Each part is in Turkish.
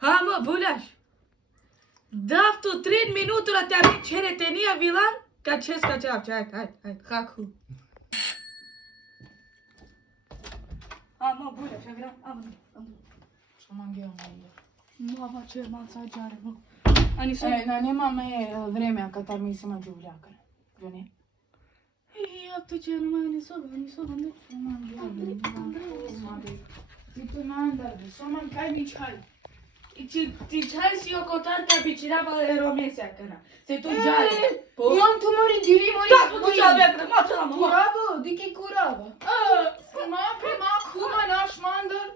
Hama bulaş. Daftu 3 minutura tabi çereteniya vilan. Kaçes kaçap çay. Hayır. Haku. Hama bulaş. Aviran. Aman. Samo gledam. Mama će man sad žaremo. Ani su... Nemаме време кога мислиме џувљака. Не. Ja tu će ani su. Ти ту мандар, само кај ми чај. Ti čaj si oko tarka bi čirava romesja kana. Se tu žare. Јам ту мори дили мори. Kako tu čovjek? Moćala mama. Курава, дики курава. Ма кума наш мандар.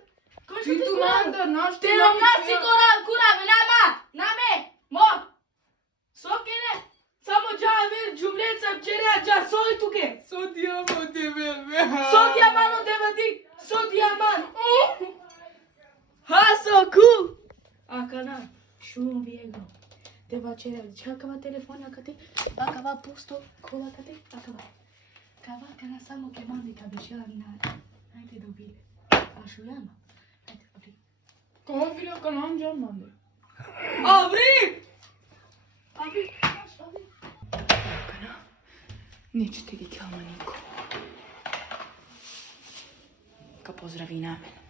Ти ту мандар, наш Te lo nasi kurave nama. Name. Mo. Sokine. Samo ver cumleca çerea ca soy tuke. Содијамо тебе. Sodjamano devadi. Sodjaman. Ha so cool. Akana. Šum bijego. Deva čerea. Čakava telefon akate. Akava pusto. Kola kate. Akava. Kava kana samo ke mandi kabešela na. Ajde dobile. Ašujama. Ajde dobile. Конфирија канан џам мандар. Avri! Kana. Neće ti biti alma niko. Ka pozdravi na mene.